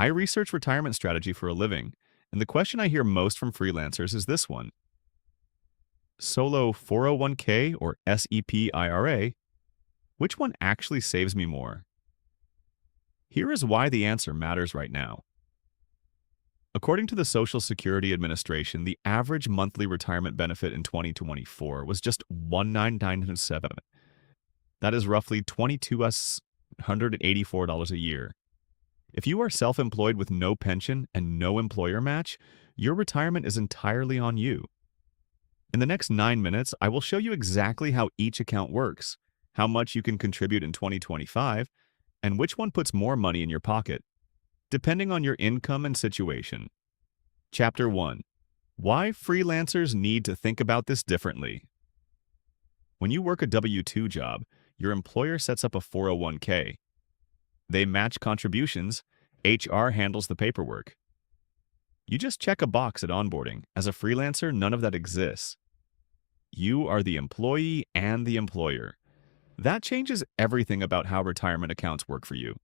I research retirement strategy for a living, and the question I hear most from freelancers is this one: solo 401k or SEP IRA, which one actually saves me more? Here is why the answer matters right now. According to the Social Security Administration, the average monthly retirement benefit in 2024 was just 199.7. That is roughly $2,284 a year. If you are self-employed with no pension and no employer match, your retirement is entirely on you. In the next 9 minutes, I will show you exactly how each account works, how much you can contribute in 2025, and which one puts more money in your pocket, depending on your income and situation. Chapter 1. Why freelancers need to think about this differently. When you work a W-2 job, your employer sets up a 401k. They match contributions. HR handles the paperwork. You just check a box at onboarding. As a freelancer, none of that exists. You are the employee and the employer. That changes everything about how retirement accounts work for you.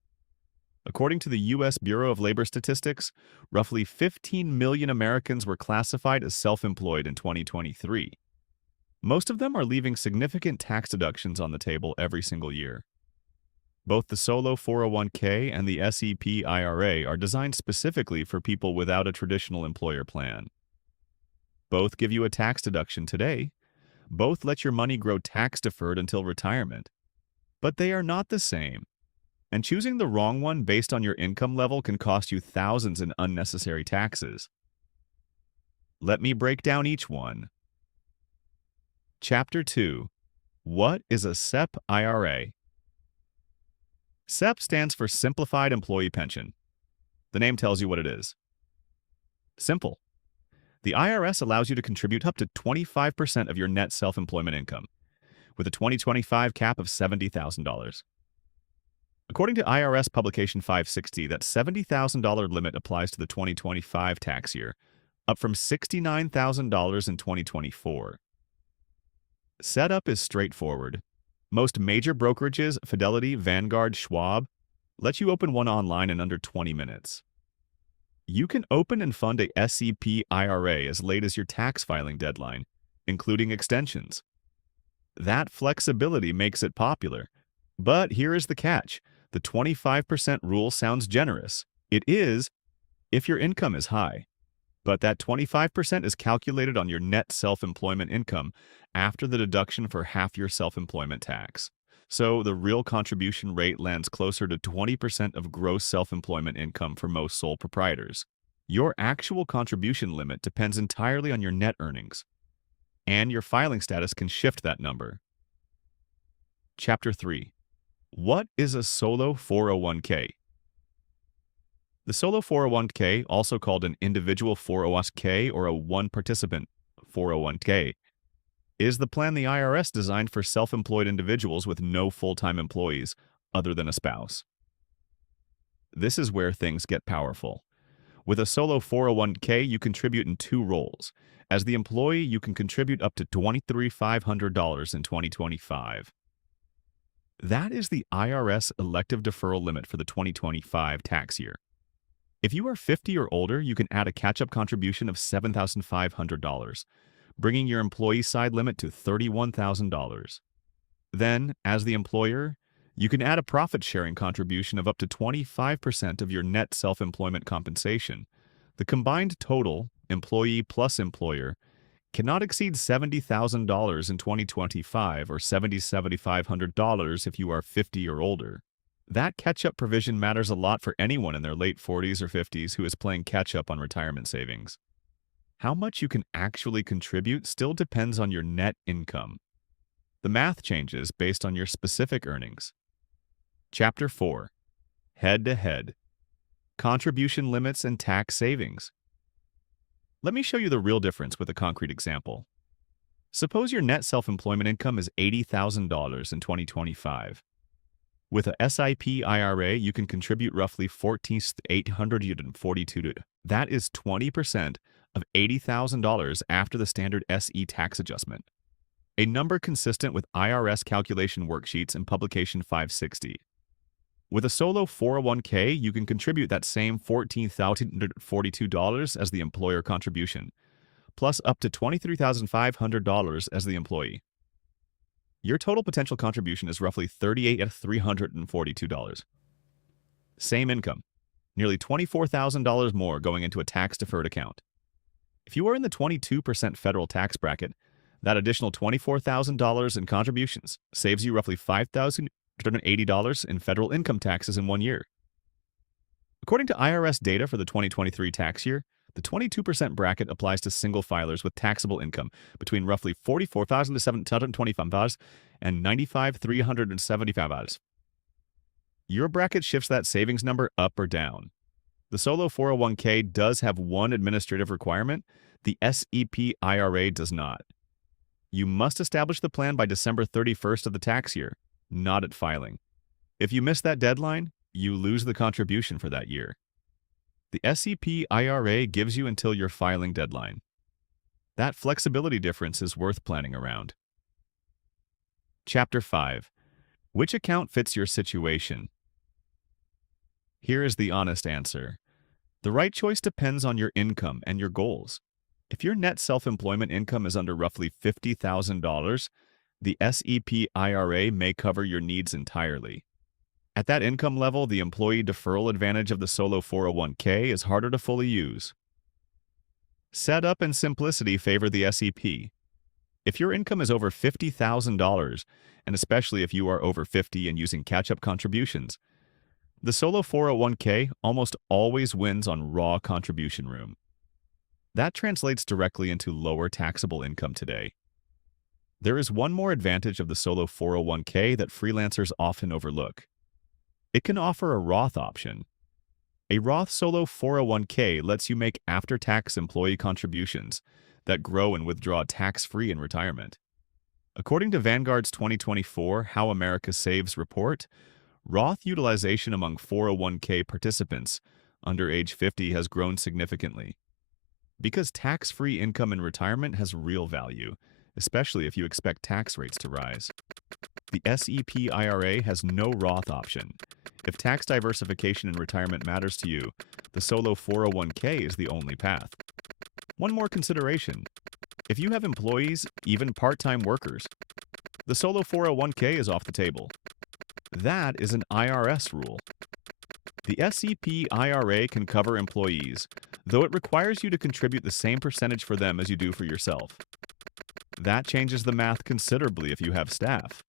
According to the U.S. Bureau of Labor Statistics, roughly 15 million Americans were classified as self-employed in 2023. Most of them are leaving significant tax deductions on the table every single year. Both the solo 401k and the SEP IRA are designed specifically for people without a traditional employer plan. Both give you a tax deduction today. Both let your money grow tax-deferred until retirement. But they are not the same. And choosing the wrong one based on your income level can cost you thousands in unnecessary taxes. Let me break down each one. Chapter 2. What is a SEP IRA? SEP stands for Simplified Employee Pension. The name tells you what it is. Simple. The IRS allows you to contribute up to 25% of your net self-employment income, with a 2025 cap of $70,000. According to IRS Publication 560, that $70,000 limit applies to the 2025 tax year, up from $69,000 in 2024. Setup is straightforward. Most major brokerages, Fidelity, Vanguard, Schwab, let you open one online in under 20 minutes. You can open and fund a SEP IRA as late as your tax filing deadline, including extensions. That flexibility makes it popular. But here is the catch. The 25% rule sounds generous. It is if your income is high. But that 25% is calculated on your net self-employment income after the deduction for half your self-employment tax. So the real contribution rate lands closer to 20% of gross self-employment income for most sole proprietors. Your actual contribution limit depends entirely on your net earnings, and your filing status can shift that number. Chapter 3. What is a solo 401k? The solo 401k, also called an individual 401k or a one-participant 401k, is the plan the IRS designed for self-employed individuals with no full-time employees other than a spouse. This is where things get powerful. With a solo 401k, you contribute in two roles. As the employee, you can contribute up to $23,500 in 2025. That is the IRS elective deferral limit for the 2025 tax year. If you are 50 or older, you can add a catch-up contribution of $7,500, bringing your employee side limit to $31,000. Then, as the employer, you can add a profit-sharing contribution of up to 25% of your net self-employment compensation. The combined total, employee plus employer, cannot exceed $70,000 in 2025 or $7,500 if you are 50 or older. That catch-up provision matters a lot for anyone in their late 40s or 50s who is playing catch-up on retirement savings. How much you can actually contribute still depends on your net income. The math changes based on your specific earnings. Chapter 4. Head-to-head. Contribution limits and tax savings. Let me show you the real difference with a concrete example. Suppose your net self-employment income is $80,000 in 2025. With a SEP IRA, you can contribute roughly $14,842. That is 20% of $80,000 after the standard SE tax adjustment, a number consistent with IRS calculation worksheets in Publication 560. With a solo 401k, you can contribute that same $14,042 as the employer contribution, plus up to $23,500 as the employee. Your total potential contribution is roughly $38,342. Same income, nearly $24,000 more going into a tax-deferred account. If you are in the 22% federal tax bracket, that additional $24,000 in contributions saves you roughly $5,280 in federal income taxes in 1 year. According to IRS data for the 2023 tax year, the 22% bracket applies to single filers with taxable income between roughly $44,725 and $95,375. Your bracket shifts that savings number up or down. The solo 401k does have one administrative requirement. The SEP IRA does not. You must establish the plan by December 31st of the tax year, not at filing. If you miss that deadline, you lose the contribution for that year. The SEP IRA gives you until your filing deadline. That flexibility difference is worth planning around. Chapter 5. Which account fits your situation? Here is the honest answer. The right choice depends on your income and your goals. If your net self-employment income is under roughly $50,000, the SEP IRA may cover your needs entirely. At that income level, the employee deferral advantage of the solo 401k is harder to fully use. Setup and simplicity favor the SEP. If your income is over $50,000, and especially if you are over 50 and using catch-up contributions, the solo 401k almost always wins on raw contribution room. That translates directly into lower taxable income today. There is one more advantage of the solo 401k that freelancers often overlook. It can offer a Roth option. A Roth solo 401k lets you make after-tax employee contributions that grow and withdraw tax-free in retirement. According to Vanguard's 2024 How America Saves report, Roth utilization among 401k participants under age 50 has grown significantly. Because tax-free income in retirement has real value, especially if you expect tax rates to rise. The SEP IRA has no Roth option. If tax diversification in retirement matters to you, the solo 401k is the only path. One more consideration. If you have employees, even part-time workers, the solo 401k is off the table. That is an IRS rule. The SEP IRA can cover employees, though it requires you to contribute the same percentage for them as you do for yourself. That changes the math considerably if you have staff.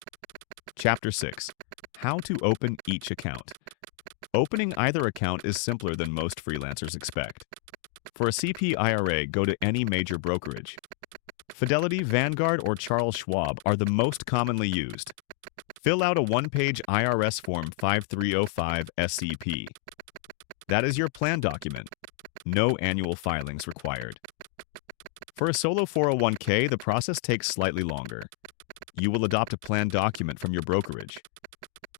Chapter 6. How to open each account. Opening either account is simpler than most freelancers expect. For a CP IRA, go to any major brokerage. Fidelity, Vanguard, or Charles Schwab are the most commonly used. Fill out a one-page IRS Form 5305 SEP. That is your plan document. No annual filings required. For a solo 401k, the process takes slightly longer. You will adopt a plan document from your brokerage.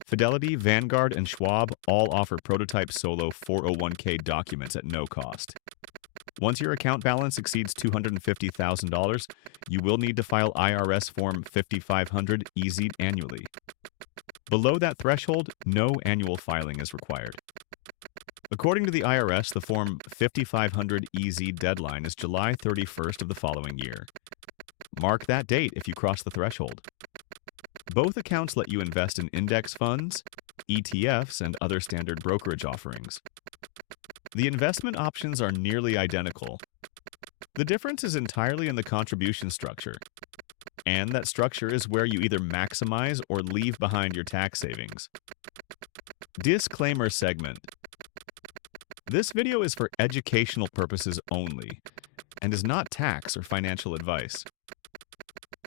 Fidelity, Vanguard, and Schwab all offer prototype solo 401k documents at no cost. Once your account balance exceeds $250,000, you will need to file IRS Form 5500 EZ annually. Below that threshold, no annual filing is required. According to the IRS, the Form 5500 EZ deadline is July 31st of the following year. Mark that date if you cross the threshold. Both accounts let you invest in index funds, ETFs, and other standard brokerage offerings. The investment options are nearly identical. The difference is entirely in the contribution structure, and that structure is where you either maximize or leave behind your tax savings. Disclaimer segment. This video is for educational purposes only and is not tax or financial advice.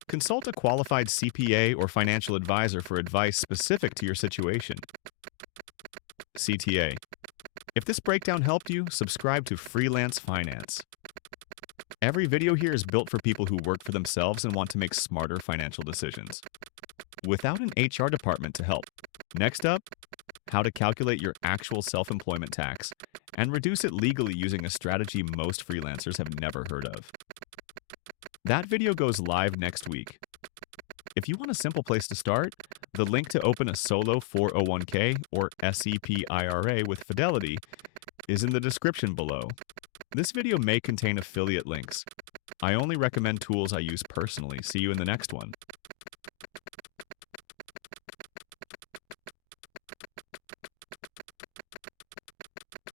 Consult a qualified CPA or financial advisor for advice specific to your situation. CTA. If this breakdown helped you, subscribe to Freelance Finance. Every video here is built for people who work for themselves and want to make smarter financial decisions, without an HR department to help. Next up, how to calculate your actual self-employment tax and reduce it legally using a strategy most freelancers have never heard of. That video goes live next week. If you want a simple place to start, The link to open a solo 401k or SEP IRA with Fidelity is in the description below. This video may contain affiliate links. I only recommend tools I use personally. See you in the next one.